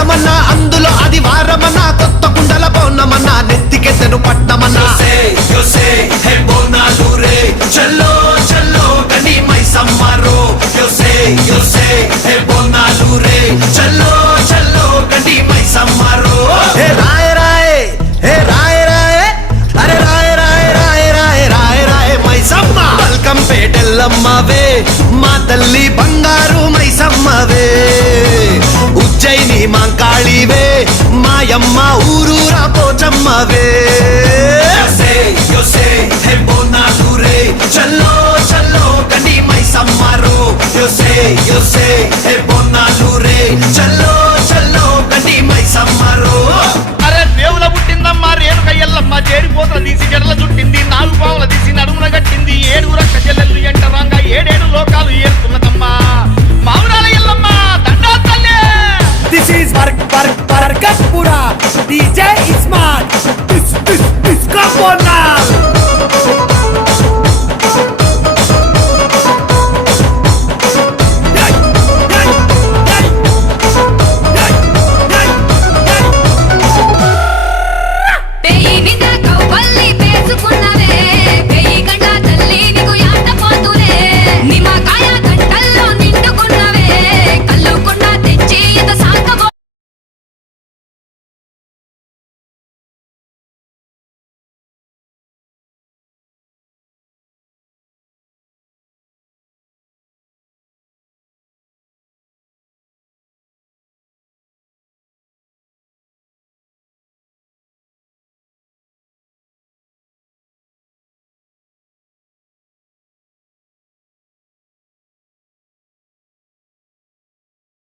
మాసమన్నా అందులో అది వారమన్నా కొత్త కుండల పౌర్ణమన్నా నెత్తికెత్తెను పట్నమన్నా చల్లో చల్లో గని మైసమ్మరో బోనాలు రే చల్లో చల్లో గని మైసమ్మరో హే రాయ రాయ హే రాయ రాయ అరే రాయ రాయ రాయ రాయ రాయ రాయ మైసమ్మ వెల్కమ్ పేటెల్లమ్మవే మా తల్లి బంగారు మైసమ్మవే ఉజ్జయిని మాంకాళివే మాయమ్మ ఊరూరా పోచమ్మవే చల్లో చల్లో గని మైసమ్మరో బోనాలు రే చల్లో చల్లో గని మైసమ్మరో అరే దేవుల పుట్టిందమ్మా రేణుక ఎల్లమ్మ చేరిపోతల తీసి జడల చుట్టింది 4 పావుల తీసి నడుమున కట్టింది 7 రక్క చెల్లెళ్ళు ఎంటరాంగా 7 లోకాలు ఏరుతున్నదమ్మా మావురాల ఎల్లమ్మ దండా తల్లి. This is Barkatpura DJ Ismail. This come on now.